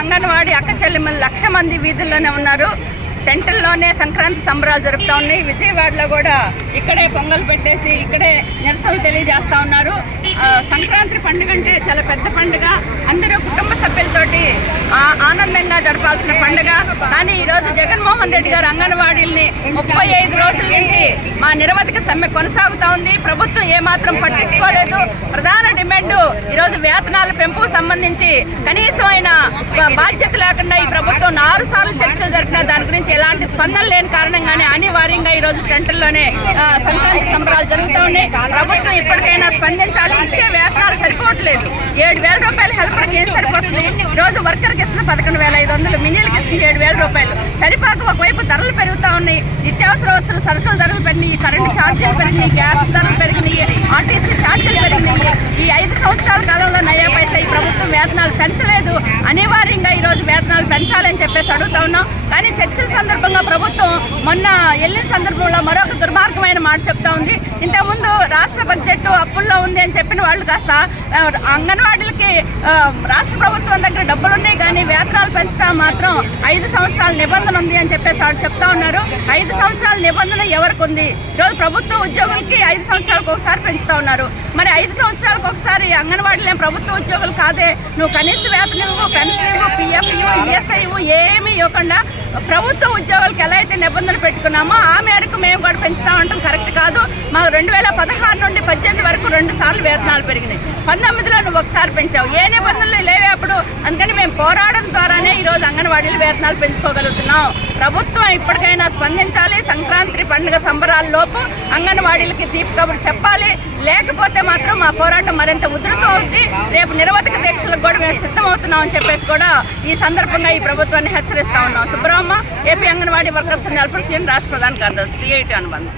అంగన్వాడీ అక్క చెల్లెమ్మలు 1,00,000 మంది వీధుల్లోనే ఉన్నారు. టెంటుల్లోనే సంక్రాంతి సంబరాలు జరుపుతూ ఉన్నాయి. విజయవాడలో కూడా ఇక్కడే పొంగల్ పెట్టేసి ఇక్కడే నిరసనలు తెలియజేస్తూ ఉన్నారు. సంక్రాంతి పండుగ అంటే చాలా పెద్ద పండుగ, అందరూ కుటుంబ సభ్యులతోటి ఆనందంగా జరపాల్సిన పండుగ. కానీ ఈరోజు జగన్మోహన్ రెడ్డి గారు అంగన్వాడీల్ని 35 రోజుల నుంచి మా నిరవధిక సమ్మె కొనసాగుతూ ఉంది. ప్రభుత్వం ఏమాత్రం పట్టించుకోలేదు. ప్రధాన డిమాండ్ ఈరోజు వేతనాల పెంపుకు సంబంధించి కనీసమైన బాధ్యత లేకుండా ఈ ప్రభుత్వం 6 సార్లు చర్చలు జరిపిన దాని గురించి ఎలాంటి స్పందన లేని కారణంగానే అనివార్యంగా ఈరోజు టెంటుల్లోనే సంక్రాంతి సంబరాలు జరుగుతూ ఉన్నాయి. ప్రభుత్వం ఇప్పటికైనా స్పందించాలి. ఇచ్చే వేతనాలు సరిపోవట్లేదు. 7,000 రూపాయలు హెల్పర్కి ఏం సరిపోతుంది? ఈరోజు వర్కర్కి ఇస్తుంది 11,500, మినీలకి ఇస్తుంది 7,000 రూపాయలు. సరిపాక ఒకవైపు ధరలు పెరుగుతూ ఉన్నాయి. నిత్యావసర వస్తువులు సరుకుల ధరలు పెరిగినాయి, కరెంటు ఛార్జీలు పెరిగినాయి, గ్యాస్ ధరలు పెరిగినాయి, ఆర్టీసీ ఛార్జీలు పెరిగినాయి. ఈ 5 సంవత్సరాల కాలంలో నయా పైసా ఈ ప్రభుత్వం వేతనాలు పెంచలేదు. అనివార్యంగా ఈరోజు వేతనాలు పెంచాలని చెప్పేసి అడుగుతా ఉన్నాం. కానీ చర్చల సందర్భంగా ప్రభుత్వం మొన్న వెళ్ళిన సందర్భంలో మరొక దుర్మార్గమైన మాట చెప్తా ఉంది. ఇంతకుముందు రాష్ట్ర బడ్జెట్ అప్పుల్లో ఉంది అని చెప్పిన వాళ్ళు కాస్త అంగన్వాడీలకి రాష్ట్ర ప్రభుత్వం దగ్గర డబ్బులు ఉన్నాయి కానీ వేతనాలు పెంచడం మాత్రం 5 సంవత్సరాల నిబంధన ఉంది అని చెప్పేసి వాళ్ళు చెప్తా ఉన్నారు. 5 సంవత్సరాల నిబంధన ఎవరికి ఉంది? ఈరోజు ప్రభుత్వ ఉద్యోగులకి 5 సంవత్సరాలకు ఒకసారి పెంచుతా ఉన్నారు. మరి 5 సంవత్సరాలకు ఒకసారి అంగన్వాడీలు ప్రభుత్వ ఉద్యోగులు కాదే, నువ్వు కనీస వేతనం ఇవ్వు, పెన్షన్ ఇవ్వు, పిఎఫ్ ఇవ్వు, ఈఎస్ఐ ఇవ్వు, ఏమీ ఇవ్వకుండా ప్రభుత్వ ఉద్యోగులకు ఎలా అయితే నిబంధనలు పెట్టుకున్నామో ఆ మేరకు మేము కూడా పెంచుతామంటాం కరెక్ట్ కాదు. మాకు 2016 నుండి 18 వరకు 2 సార్లు వేతనాలు పెరిగినాయి. 19లో నువ్వు ఒకసారి పెంచావు. ఏ నిబంధనలు లేవే అప్పుడు. అందుకని మేము పోరాడడం ద్వారానే ఈరోజు అంగన్వాడీలు వేతనాలు పెంచుకోగలుగుతున్నాం. ప్రభుత్వం ఇప్పటికైనా స్పందించాలి. సంక్రాంతి పండుగ సంబరాల్లోపు అంగన్వాడీలకి తీపి కబురు చెప్పాలి. లేకపోతే మాత్రం మా పోరాటం మరింత ఉధృతం అవుతుంది. రేపు నిరవధిక దీక్షలకు కూడా మేము సిద్ధమవుతున్నాం అని చెప్పేసి కూడా ఈ సందర్భంగా ఈ ప్రభుత్వాన్ని హెచ్చరిస్తా ఉన్నాం. సుబ్రహ్మ, AP Anganwadi workers and helpers union రాష్ట్ర ప్రధాన కార్యదర్శి, CIT అనుబంధం.